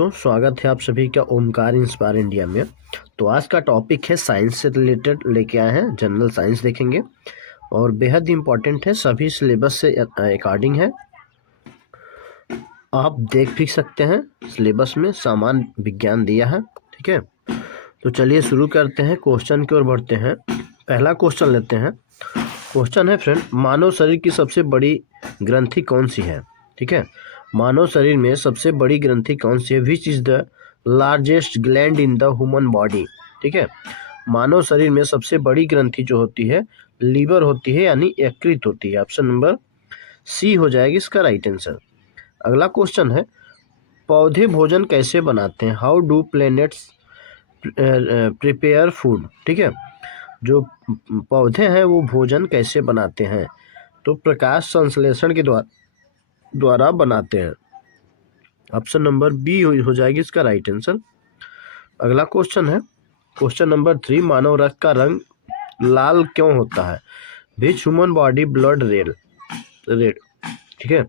दोस्तों, स्वागत है आप सभी का ओमकार इंस्पायर इंडिया में। तो आज का टॉपिक है साइंस से रिलेटेड लेके आए हैं। जनरल साइंस देखेंगे और बेहद इंपॉर्टेंट है, सभी सिलेबस से अकॉर्डिंग है। आप देख भी सकते हैं सिलेबस में सामान्य विज्ञान दिया है। ठीक है, तो चलिए शुरू करते हैं, क्वेश्चन की ओर बढ़ते हैं। पहला क्वेश्चन लेते हैं। क्वेश्चन है फ्रेंड, मानव शरीर की सबसे बड़ी ग्रंथि कौन सी है? ठीक है, मानव शरीर में सबसे बड़ी ग्रंथि कौन सी है? Which is the largest gland in the human body? ठीक है, मानव शरीर में सबसे बड़ी ग्रंथि जो होती है लीवर होती है, यानी यकृत होती है। ऑप्शन नंबर सी हो जाएगी इसका राइट आंसर। अगला क्वेश्चन है, पौधे भोजन कैसे बनाते हैं? How do planets prepare food? ठीक है, जो पौधे हैं वो भोजन कैसे बनाते हैं? तो प्रकाश संश्लेषण के द्वारा बनाते हैं। ऑप्शन नंबर बी हो जाएगी इसका राइट आंसर। अगला क्वेश्चन है क्वेश्चन नंबर 3, मानव रक्त का रंग लाल क्यों होता है? Which human body blood red? ठीक है,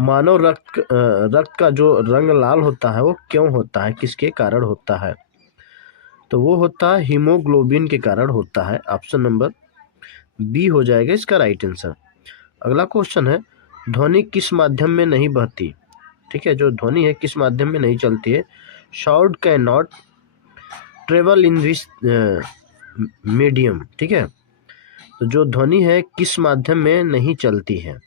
मानव रक्त का जो रंग लाल होता है वो क्यों होता है, किसके कारण होता है? तो वो होता है हीमोग्लोबिन के कारण होता है। ऑप्शन नंबर बी हो जाएगा इसका राइट आंसर। अगला क्वेश्चन है, ध्वनि किस माध्यम में नहीं बहती? ठीक है, जो ध्वनि है किस माध्यम में नहीं चलती है? Sound can not travel in this medium. ठीक है, तो जो ध्वनि है किस माध्यम में नहीं चलती है?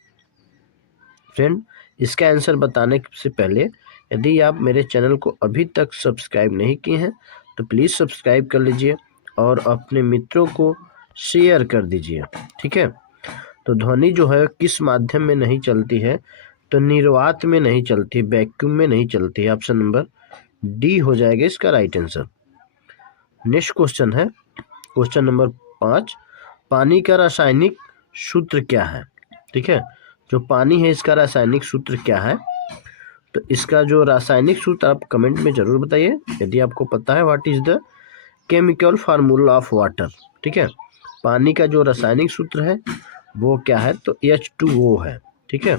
फ्रेंड, इसका आंसर बताने से पहले यदि आप मेरे चैनल को अभी तक सब्सक्राइब नहीं किए हैं तो प्लीज़ सब्सक्राइब कर लीजिए और अपने मित्रों को शेयर कर दीजिए। ठीक है, तो ध्वनि जो है किस माध्यम में नहीं चलती है? तो निर्वात में नहीं चलती, वैक्यूम में नहीं चलती है। ऑप्शन नंबर डी हो जाएगा इसका राइट आंसर। नेक्स्ट क्वेश्चन है क्वेश्चन नंबर 5, पानी का रासायनिक सूत्र क्या है? ठीक है, जो पानी है इसका रासायनिक सूत्र क्या है? तो इसका जो रासायनिक सूत्र आप कमेंट में जरूर बताइए यदि आपको पता है। What is the chemical formula of water? ठीक है, पानी का जो रासायनिक सूत्र है वो क्या है? तो H2O है। ठीक है,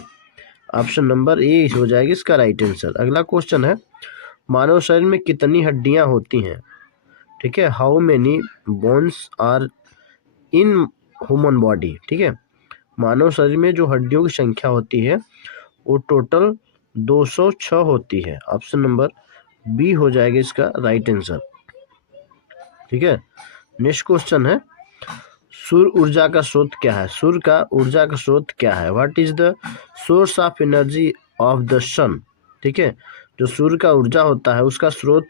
ऑप्शन नंबर ए हो जाएगी इसका राइट आंसर। अगला क्वेश्चन है, मानव शरीर में कितनी हड्डियां होती हैं? ठीक है, how many bones are in human body? ठीक है, मानव शरीर में जो हड्डियों की संख्या होती है वो टोटल 206 होती है। ऑप्शन नंबर बी हो जाएगा इसका राइट आंसर। ठीक है, नेक्स्ट क्वेश्चन है, सूर्य ऊर्जा का स्रोत क्या है? सूर्य का ऊर्जा का स्रोत क्या है? What is the source of energy of the sun? ठीक है, जो सूर्य का ऊर्जा होता है उसका स्रोत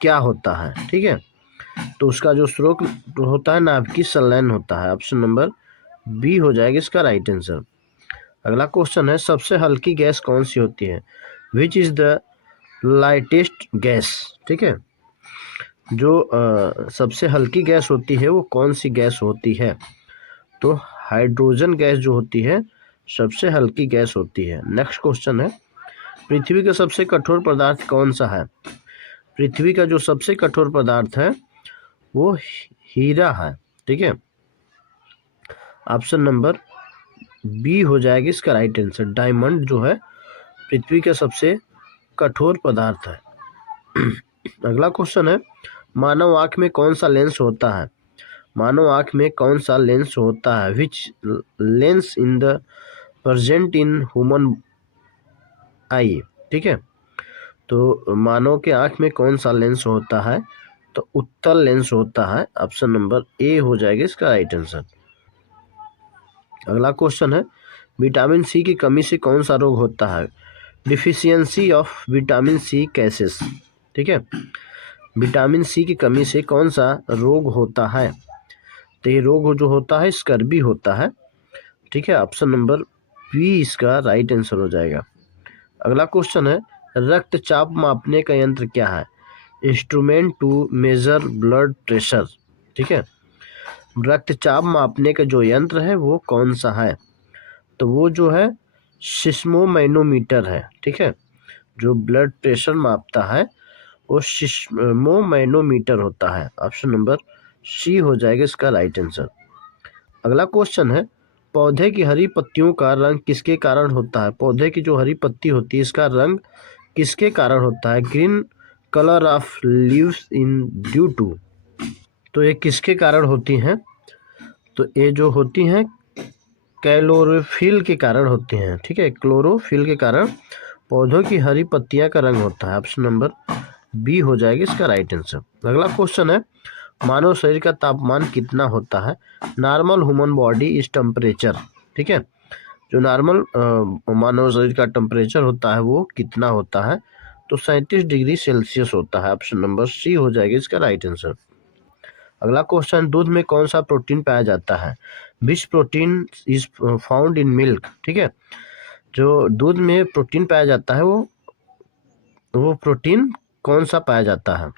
क्या होता है? ठीक है, तो उसका जो स्रोत होता है नाभिकीय संलयन होता है। ऑप्शन नंबर बी हो जाएगा इसका राइट आंसर। अगला क्वेश्चन है, सबसे हल्की गैस कौन सी होती है? Which is the lightest gas? ठीक है, जो सबसे हल्की गैस होती है वो कौन सी गैस होती है? तो हाइड्रोजन गैस जो होती है सबसे हल्की गैस होती है। नेक्स्ट क्वेश्चन है, पृथ्वी का सबसे कठोर पदार्थ कौन सा है? पृथ्वी का जो सबसे कठोर पदार्थ है वो हीरा है। ठीक है, ऑप्शन नंबर बी हो जाएगी इसका राइट आंसर। डायमंड जो है पृथ्वी का सबसे कठोर पदार्थ है। अगला क्वेश्चन है, मानव आँख में कौन सा लेंस होता है? मानव आँख में कौन सा लेंस होता है? Which lens in the present in human आई? ठीक है, तो मानव के आँख में कौन सा लेंस होता है? तो उत्तल लेंस होता है। ऑप्शन नंबर ए हो जाएगा इसका राइट आंसर। अगला क्वेश्चन है, विटामिन सी की कमी से कौन सा रोग होता है? Deficiency of vitamin C cases? ठीक है, विटामिन सी की कमी से कौन सा रोग होता है? तो ये रोग जो होता है स्कर्वी होता है। ठीक है, ऑप्शन नंबर बी इसका राइट आंसर हो जाएगा। अगला क्वेश्चन है, रक्तचाप मापने का यंत्र क्या है? Instrument to measure blood pressure? ठीक है, रक्तचाप मापने का जो यंत्र है वो कौन सा है? तो वो जो है सिस्मोमैनोमीटर है। ठीक है, जो ब्लड प्रेशर मापता है वो सिस्मोमैनोमीटर होता है। ऑप्शन नंबर सी हो जाएगा इसका राइट आंसर। अगला क्वेश्चन है, पौधे की हरी पत्तियों का रंग किसके कारण होता है? पौधे की जो हरी पत्ती होती है इसका रंग किसके कारण होता है? Green colour of leaves in due to. तो ये किसके कारण होती हैं? तो ये जो होती हैं क्लोरोफिल के कारण होती हैं। ठीक है, क्लोरोफिल के कारण पौधों की हरी पत्तियां का रंग होता है। ऑप्शन नंबर बी हो जाएगा इसका राइट आंसर। अगला क्वेश्चन है, मानव शरीर का तापमान कितना होता है? Normal human body is temperature. ठीक है, जो नॉर्मल मानव शरीर का टेम्परेचर होता है वो कितना होता है? तो 37 डिग्री सेल्सियस होता है। ऑप्शन नंबर सी हो जाएगा इसका राइट आंसर। अगला क्वेश्चन, दूध में कौन सा प्रोटीन पाया जाता है? विच protein is found in milk. ठीक है, जो दूध में प्रोटीन पाया जाता है वो प्रोटीन कौन सा पाया जाता है?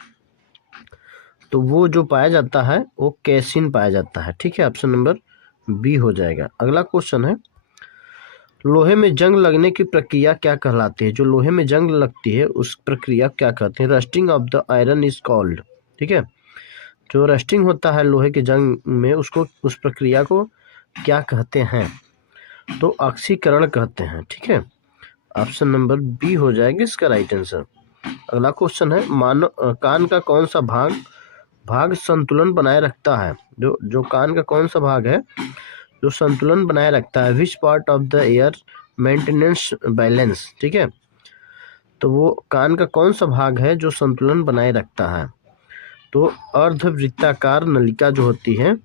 तो वो जो पाया जाता है वो कैसिन पाया जाता है। ठीक है, ऑप्शन नंबर बी हो जाएगा। अगला क्वेश्चन है, लोहे में जंग लगने की प्रक्रिया क्या कहलाती है? जो लोहे में जंग लगती है उस प्रक्रिया क्या कहते हैं? Rusting of the iron is called. ठीक है, जो रस्टिंग होता है लोहे के जंग में उसको उस प्रक्रिया को क्या कहते हैं? तो ऑक्सीकरण कहते हैं। ठीक है, ऑप्शन नंबर बी हो जाएगा इसका राइट आंसर। अगला क्वेश्चन है, मानव कान का कौन सा भाग संतुलन बनाए रखता है? जो कान का कौन सा भाग है जो संतुलन बनाए रखता है? Which part of the air maintenance balance. ठीक है, तो वो कान का कौन सा भाग है जो संतुलन बनाए रखता है? तो अर्धवृत्ताकार नलिका जो होती है,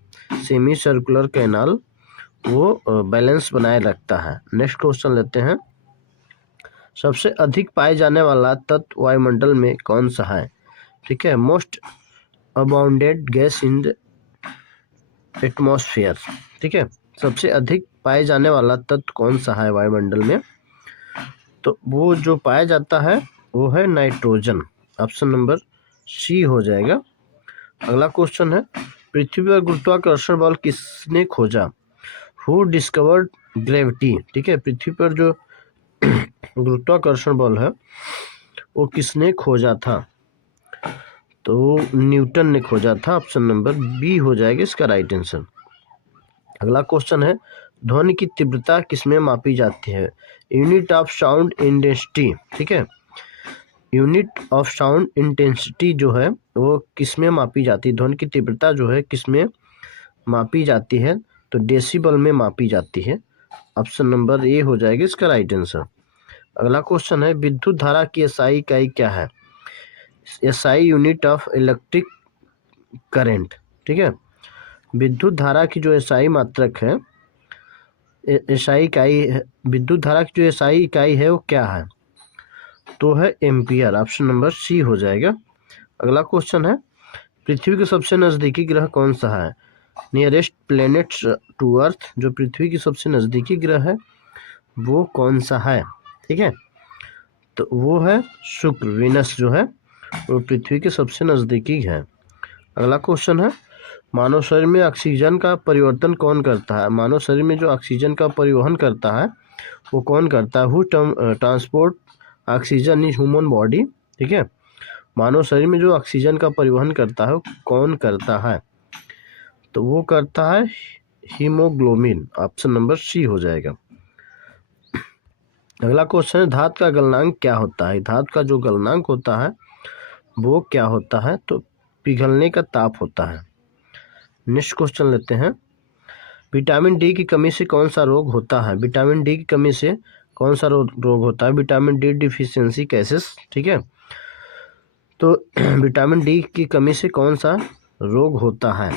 सेमी सर्कुलर कैनाल, वो बैलेंस बनाए रखता है। नेक्स्ट क्वेश्चन लेते हैं, सबसे अधिक पाए जाने वाला तत्व वायुमंडल में कौन सा है? ठीक है, most abounded gas in the atmosphere. ठीक है, सबसे अधिक पाए जाने वाला तत्व कौन सा है वायुमंडल में? तो वो जो पाया जाता है वो है नाइट्रोजन। ऑप्शन नंबर सी हो जाएगा। अगला क्वेश्चन है, पृथ्वी पर गुरुत्वाकर्षण बल किसने खोजा? Who discovered gravity. ठीक है, पृथ्वी पर जो गुरुत्वाकर्षण बल है वो किसने खोजा था? तो न्यूटन ने खोजा था। ऑप्शन नंबर बी हो जाएगा इसका राइट आंसर। अगला क्वेश्चन है, ध्वनि की तीव्रता किसमें मापी जाती है? Unit of sound intensity. ठीक है, यूनिट ऑफ साउंड इंटेंसिटी जो है वो किसमें मापी जाती है? ध्वनि की तीव्रता जो है किसमें मापी जाती है? तो डेसिबल में मापी जाती है। ऑप्शन नंबर ए हो जाएगा इसका राइट आंसर। अगला क्वेश्चन है, विद्युत धारा की एसआई इकाई क्या है? SI unit of electric current. ठीक है, विद्युत धारा की जो एसआई मात्रक है, एसआई इकाई विद्युत धारा की जो एसआई इकाई है वो क्या है? तो है एम्पियर। ऑप्शन नंबर सी हो जाएगा। अगला क्वेश्चन है, पृथ्वी के सबसे नज़दीकी ग्रह कौन सा है? नियरेस्ट प्लेनेट टू अर्थ, जो पृथ्वी की सबसे नज़दीकी ग्रह है वो कौन सा है? ठीक है, तो वो है शुक्र, वीनस जो है वो पृथ्वी के सबसे नज़दीकी है। अगला क्वेश्चन है, मानव शरीर में ऑक्सीजन का परिवर्तन कौन करता है? मानव शरीर में जो ऑक्सीजन का परिवहन करता है वो कौन करता है? Who transport oxygen in human body. ठीक है, मानव शरीर में जो ऑक्सीजन का परिवहन करता है वो कौन करता है? तो वो करता है हीमोग्लोबिन। ऑप्शन नंबर सी हो जाएगा। अगला क्वेश्चन है, धातु का गलनांक क्या होता है? धातु का जो गलनांक होता है वो क्या होता है? तो पिघलने का ताप होता है। नेक्स्ट क्वेश्चन लेते हैं, विटामिन डी की कमी से कौन सा रोग होता है? विटामिन डी की कमी से कौन सा रोग होता है? Vitamin D deficiency cases. ठीक है, तो विटामिन डी की कमी से कौन सा रोग होता है?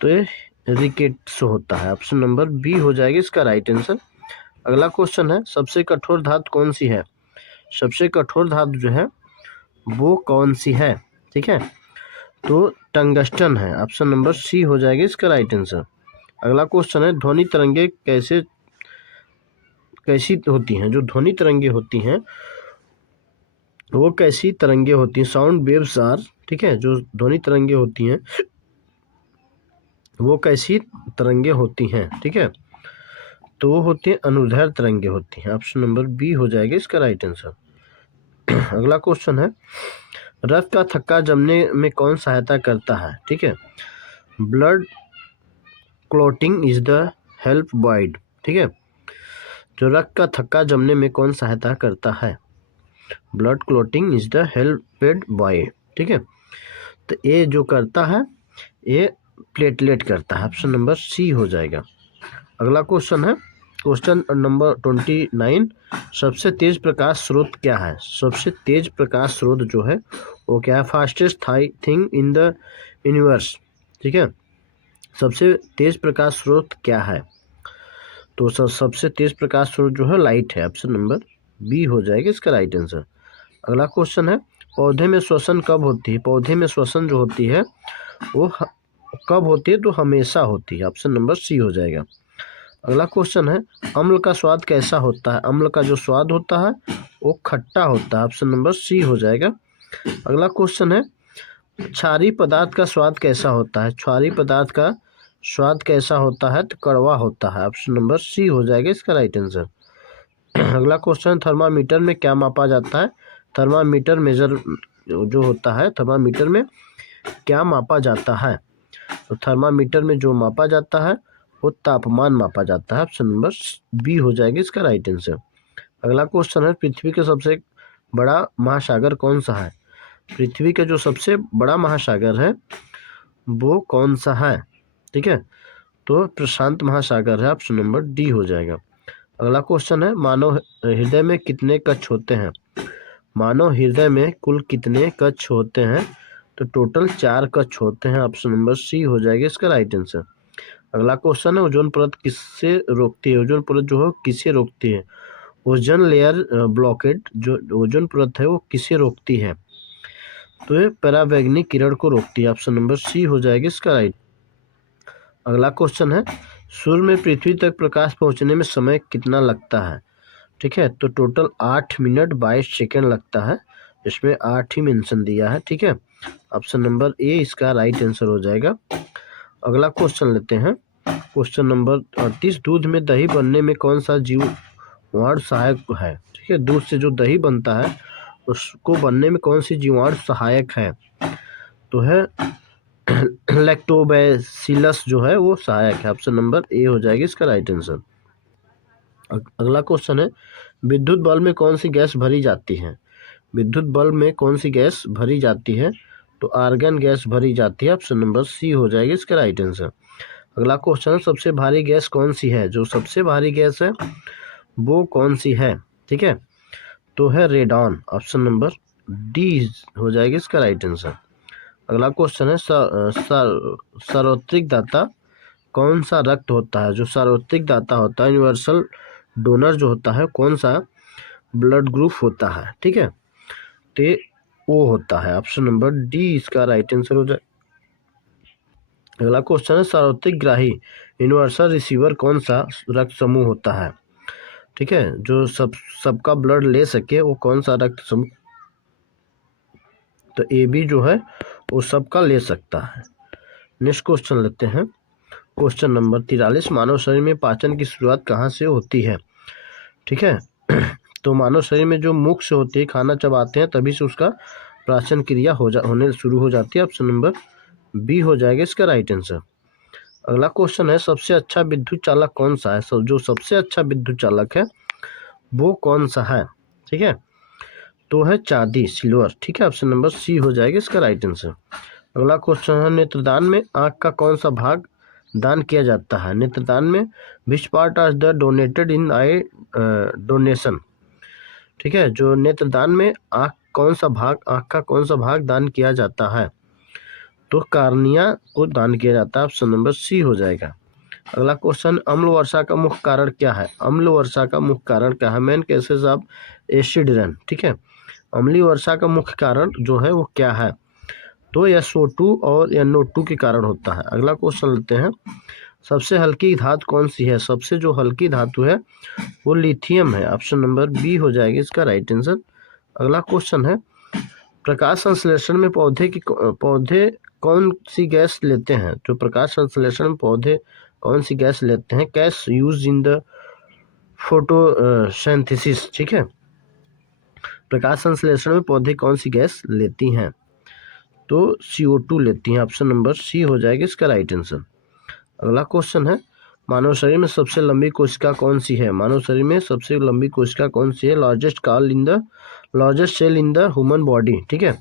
तो ये रिकेट्स होता है। ऑप्शन नंबर बी हो जाएगा इसका राइट आंसर। अगला क्वेश्चन है, सबसे कठोर धातु कौन सी है? सबसे कठोर धातु जो है वो कौन सी है? ठीक है, तो टंगस्टन है। ऑप्शन नंबर सी हो जाएगा इसका राइट आंसर। अगला क्वेश्चन है, ध्वनि तरंगे कैसी होती हैं? जो ध्वनि तरंगे होती हैं वो कैसी तरंगे होती हैं? Sound waves are. ठीक है, जो ध्वनि तरंगे होती हैं वो कैसी तरंगे होती हैं? ठीक है, तो वो होती हैं अनुदैर्ध्य तरंगे होती हैं। ऑप्शन नंबर बी हो जाएगा इसका राइट आंसर। अगला क्वेश्चन है, रक्त का थक्का जमने में कौन सहायता करता है? ठीक है, blood clotting is the help बॉयड। ठीक है, जो रक्त का थक्का जमने में कौन सहायता करता है? Blood clotting is the helped by, ठीक है। तो ये जो करता है ये प्लेटलेट करता है, ऑप्शन नंबर सी हो जाएगा। अगला क्वेश्चन है क्वेश्चन नंबर 29, सबसे तेज प्रकाश स्रोत क्या है? सबसे तेज प्रकाश स्रोत जो है वो क्या है? Fastest thing in the universe, ठीक है। सबसे तेज प्रकाश स्रोत क्या है? तो सबसे तेज प्रकाश स्रोत जो है लाइट है, ऑप्शन नंबर बी हो जाएगा इसका राइट आंसर। अगला क्वेश्चन है पौधे में श्वसन कब होती है? पौधे में श्वसन जो होती है वो कब होती है? तो हमेशा होती है, ऑप्शन नंबर सी हो जाएगा। अगला क्वेश्चन है अम्ल का स्वाद कैसा होता है? अम्ल का जो स्वाद होता है वो खट्टा होता है, ऑप्शन नंबर सी हो जाएगा। अगला क्वेश्चन है क्षारीय पदार्थ का स्वाद कैसा होता है? क्षारीय पदार्थ का स्वाद कैसा होता है? तो कड़वा होता है, ऑप्शन नंबर सी हो जाएगा इसका राइट आंसर। अगला क्वेश्चन थर्मामीटर में क्या मापा जाता है? थर्मामीटर मेजर जो होता है, थर्मामीटर में क्या मापा जाता है? तो थर्मामीटर में जो मापा जाता है वो तापमान मापा जाता है, ऑप्शन नंबर बी हो जाएगा इसका राइट आंसर। अगला क्वेश्चन है पृथ्वी का सबसे बड़ा महासागर कौन सा है? पृथ्वी का जो सबसे बड़ा महासागर है वो कौन सा है? ठीक है, तो प्रशांत महासागर है, ऑप्शन नंबर डी हो जाएगा। अगला क्वेश्चन है मानव हृदय में कितने कक्ष होते हैं? मानव हृदय में कुल कितने कक्ष होते हैं? तो टोटल 4 कक्ष होते हैं, ऑप्शन नंबर सी हो जाएगा इसका राइट आंसर। अगला क्वेश्चन है ओजोन परत किससे रोकती है? ओजोन परत जो है किसे रोकती है? ओजोन लेयर ब्लॉकेट जो ओजोन परत है वो किसे रोकती है? तो ये परावैंगनिक किरण को रोकती है, ऑप्शन नंबर सी हो जाएगा इसका राइट। अगला क्वेश्चन है सूर्य में पृथ्वी तक प्रकाश पहुंचने में समय कितना लगता है? ठीक है, तो टोटल 8 मिनट 22 सेकेंड लगता है, इसमें 8 ही मेंशन दिया है, ठीक है। ऑप्शन नंबर ए इसका राइट आंसर हो जाएगा। अगला क्वेश्चन लेते हैं क्वेश्चन नंबर 38, दूध में दही बनने में कौन सा जीवाणु सहायक है? ठीक है, दूध से जो दही बनता है उसको बनने में कौन सी जीवाणु सहायक है? तो है लैक्टोबैसिलस जो है वो सहायक है, ऑप्शन नंबर ए हो जाएगा इसका राइट आंसर। अगला क्वेश्चन है विद्युत बल्ब में कौन सी गैस भरी जाती है? विद्युत बल्ब में कौन सी गैस भरी जाती है? तो आर्गन गैस भरी जाती है, ऑप्शन नंबर सी हो जाएगा इसका राइट आंसर। अगला क्वेश्चन सबसे भारी गैस कौन सी है? जो सबसे भारी गैस है वो कौन सी है? ठीक है, तो है रेडॉन, ऑप्शन नंबर डी हो जाएगा इसका राइट आंसर। अगला क्वेश्चन है सार्वत्रिक दाता कौन सा रक्त होता है? जो सार्वत्रिक दाता होता है यूनिवर्सल डोनर जो होता है कौन सा ब्लड ग्रुप होता है? ठीक है, तो वो होता है, ऑप्शन नंबर डी इसका राइट आंसर हो जाए। अगला क्वेश्चन है सार्वत्रिक ग्राही यूनिवर्सल रिसीवर कौन सा रक्त समूह होता है? ठीक है, जो सबका ब्लड ले सके वो कौन सा रक्त समूह? तो ए बी जो है वो सबका ले सकता है। नेक्स्ट क्वेश्चन लेते हैं क्वेश्चन नंबर 43, मानव शरीर में पाचन की शुरुआत कहाँ से होती है? ठीक है, तो मानव शरीर में जो मुख से होती है, खाना चबाते हैं तभी से उसका पाचन क्रिया होने शुरू हो जाती है, ऑप्शन नंबर बी हो जाएगा इसका राइट आंसर। अगला क्वेश्चन है सबसे अच्छा विद्युत चालक कौन सा है? जो सबसे अच्छा विद्युत चालक है वो कौन सा है? ठीक है, तो है चांदी, सिल्वर, ठीक है, ऑप्शन नंबर सी हो जाएगा इसका राइट आंसर। अगला क्वेश्चन है नेत्रदान में आँख का कौन सा भाग दान किया जाता है? नेत्रदान में which part are the donated in eye donation? ठीक है, जो नेत्रदान में आँख का कौन सा भाग दान किया जाता है? तो कार्निया को दान किया जाता है, ऑप्शन नंबर सी हो जाएगा। अगला क्वेश्चन अम्ल वर्षा का मुख्य कारण क्या है? अम्ल वर्षा का मुख्य कारण क्या है? Main cases of acid rain, ठीक है, अम्लीय वर्षा का मुख्य कारण जो है वो क्या है? तो SO2 और NO2 के कारण होता है। अगला क्वेश्चन लेते हैं सबसे हल्की धातु कौन सी है? सबसे जो हल्की धातु है वो लिथियम है, ऑप्शन नंबर बी हो जाएगा इसका राइट आंसर। अगला क्वेश्चन है प्रकाश संश्लेषण में पौधे कौन सी गैस लेते हैं? जो प्रकाश संश्लेषण में पौधे कौन सी गैस लेते हैं? Gas use in the photosynthesis, ठीक है, प्रकाश संश्लेषण में पौधे कौन सी गैस लेती हैं? तो CO2 लेती हैं, ऑप्शन नंबर सी हो जाएगा इसका राइट आंसर। अगला क्वेश्चन है मानव शरीर में सबसे लंबी कोशिका कौन सी है? मानव शरीर में सबसे लंबी कोशिका कौन सी है? Largest call in the largest cell in the human body, ठीक है।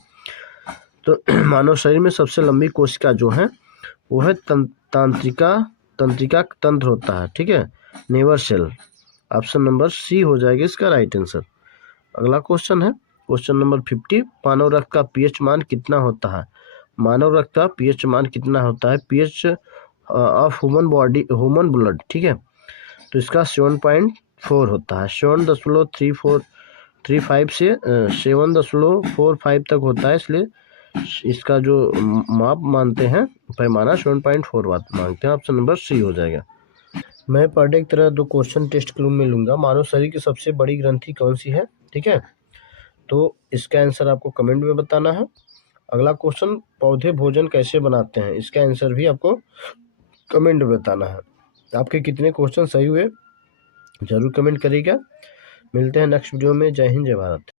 तो मानव शरीर में सबसे लंबी कोशिका जो है वो है तंत्रिका तंत्र होता है, ठीक है, nerve cell. Option number C हो जाएगा इसका राइट आंसर। अगला क्वेश्चन है क्वेश्चन नंबर 50। मानव रक्त का पीएच मान कितना होता है? मानव रक्त का पीएच मान कितना होता है? पीएच ऑफ ह्यूमन ब्लड, ठीक है। तो इसका 7.4 होता है। 7.35 से 7.45 तक होता है, इसलिए इसका जो माप मानते हैं, पैमाना 7.4 मांगते हैं। ऑप्शन नंबर सी हो जाएगा। मैं पर डे की तरह 2 क्वेश्चन टेस्ट के रूप में लूँगा। मानव शरीर की सबसे बड़ी ग्रंथि कौन सी है, ठीक है। तो इसका आंसर आपको कमेंट में बताना है। अगला क्वेश्चन, पौधे भोजन कैसे बनाते हैं? इसका आंसर भी आपको कमेंट में बताना है। आपके कितने क्वेश्चन सही हुए ज़रूर कमेंट करिएगा। मिलते हैं नेक्स्ट वीडियो में। जय हिंद, जय भारत।